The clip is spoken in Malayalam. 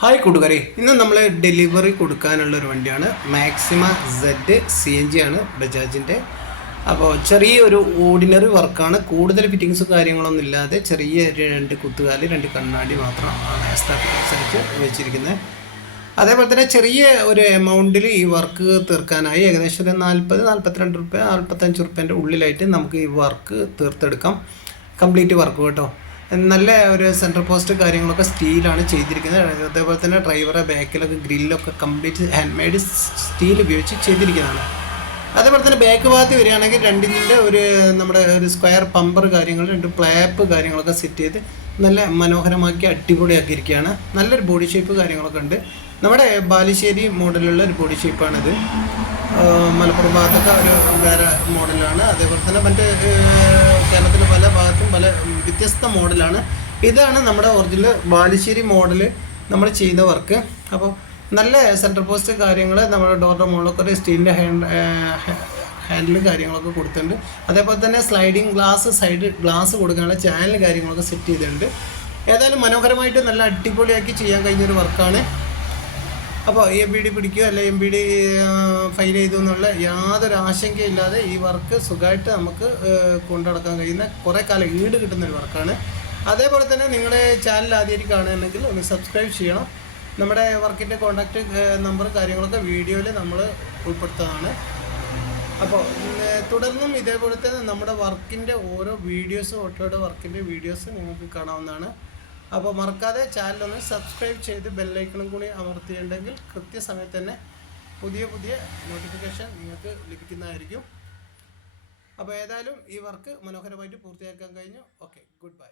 ഹായ് കൂട്ടുകാരെ, ഇന്ന് നമ്മൾ ഡെലിവറി കൊടുക്കാനുള്ള ഒരു വണ്ടിയാണ് മാക്സിമ സെഡ് CNG ആണ് ബജാജിൻ്റെ. അപ്പോൾ ചെറിയൊരു ഓർഡിനറി വർക്കാണ്, കൂടുതൽ ഫിറ്റിങ്സും കാര്യങ്ങളൊന്നും ഇല്ലാതെ ചെറിയ രണ്ട് കുത്തുകാല് രണ്ട് കണ്ണാടി മാത്രമാണ് അനുസരിച്ച് വെച്ചിരിക്കുന്നത്. അതേപോലെ തന്നെ ചെറിയ ഒരു എമൗണ്ടിൽ ഈ വർക്ക് തീർക്കാനായി ഏകദേശം ഒരു 42 റുപ്യ 45 റുപ്യൻ്റെ ഉള്ളിലായിട്ട് നമുക്ക് ഈ വർക്ക് തീർത്തെടുക്കാം. കംപ്ലീറ്റ് വർക്ക് കേട്ടോ. നല്ല ഒരു സെൻട്രൽ പോസ്റ്റ് കാര്യങ്ങളൊക്കെ സ്റ്റീലാണ് ചെയ്തിരിക്കുന്നത്. അതേപോലെ തന്നെ ഡ്രൈവറെ ബാക്കിലൊക്കെ ഗ്രില്ലൊക്കെ കംപ്ലീറ്റ് ഹാൻഡ് മെയ്ഡ് സ്റ്റീൽ ഉപയോഗിച്ച് ചെയ്തിരിക്കുന്നതാണ്. അതേപോലെ തന്നെ ബാക്ക് ഭാഗത്ത് വരികയാണെങ്കിൽ രണ്ടിൻ്റെ നമ്മുടെ ഒരു സ്ക്വയർ പമ്പർ കാര്യങ്ങൾ, രണ്ട് പ്ലാപ്പ് കാര്യങ്ങളൊക്കെ സെറ്റ് ചെയ്ത് നല്ല മനോഹരമാക്കി അടിപൊളിയാക്കിയിരിക്കുകയാണ്. നല്ലൊരു ബോഡി ഷേപ്പ് കാര്യങ്ങളൊക്കെ ഉണ്ട്. നമ്മുടെ ബാലുശ്ശേരി മോഡലുള്ള ഒരു ബോഡി ഷേപ്പാണിത്. മലപ്പുറം ഭാഗത്തൊക്കെ ഒരു വേറെ മോഡലാണ്. അതേപോലെ തന്നെ മറ്റ് കേരളത്തിലെ പല ഭാഗത്തും പല വ്യത്യസ്ത മോഡലാണ്. ഇതാണ് നമ്മുടെ ഒറിജിനൽ ബാലുശ്ശേരി മോഡൽ നമ്മൾ ചെയ്യുന്ന വർക്ക്. അപ്പോൾ നല്ല സെൻട്രൽ പോസ്റ്റ് കാര്യങ്ങൾ, നമ്മുടെ ഡോറിൻ്റെ മുകളിലൊക്കെ ഒരു സ്റ്റീലിൻ്റെ ഹാൻഡിൽ കാര്യങ്ങളൊക്കെ കൊടുത്തിട്ടുണ്ട്. അതേപോലെ തന്നെ സ്ലൈഡിങ് ഗ്ലാസ്, സൈഡ് ഗ്ലാസ് കൊടുക്കാനുള്ള ചാനൽ കാര്യങ്ങളൊക്കെ സെറ്റ് ചെയ്തിട്ടുണ്ട്. ഏതായാലും മനോഹരമായിട്ട് നല്ല അടിപൊളിയാക്കി ചെയ്യാൻ കഴിഞ്ഞൊരു വർക്കാണ്. അപ്പോൾ MBD പിടിക്കുക അല്ലെ MBD ഫയൽ ചെയ്തു എന്നുള്ള യാതൊരു ആശങ്കയില്ലാതെ ഈ വർക്ക് സുഖമായിട്ട് നമുക്ക് കൊണ്ടുനടക്കാൻ കഴിയുന്ന കുറേ കാലം ഈട് കിട്ടുന്നൊരു വർക്കാണ്. അതേപോലെ തന്നെ നിങ്ങളുടെ ചാനൽ ആദ്യമായിട്ട് കാണുകയാണെങ്കിൽ ഒന്ന് സബ്സ്ക്രൈബ് ചെയ്യണം. നമ്മുടെ വർക്കിൻ്റെ കോൺടാക്റ്റ് നമ്പർ കാര്യങ്ങളൊക്കെ വീഡിയോയിൽ നമ്മൾ ഉൾപ്പെടുത്തുന്നതാണ്. അപ്പോൾ തുടർന്നും ഇതേപോലെ തന്നെ നമ്മുടെ വർക്കിൻ്റെ ഓരോ വീഡിയോസ്, ഓട്ടോയുടെ വർക്കിൻ്റെ വീഡിയോസ് നിങ്ങൾക്ക് കാണാവുന്നതാണ്. അപ്പോൾ മറക്കാതെ ചാനലൊന്ന് സബ്സ്ക്രൈബ് ചെയ്ത് ബെല്ലൈക്കണും കൂടി അമർത്തിയിട്ടുണ്ടെങ്കിൽ കൃത്യസമയത്ത് തന്നെ പുതിയ നോട്ടിഫിക്കേഷൻ നിങ്ങൾക്ക് ലഭിക്കുന്നതായിരിക്കും. അപ്പോൾ ഏതായാലും ഈ വർക്ക് മനോഹരമായിട്ട് പൂർത്തിയാക്കാൻ കഴിഞ്ഞു. Okay, good bye.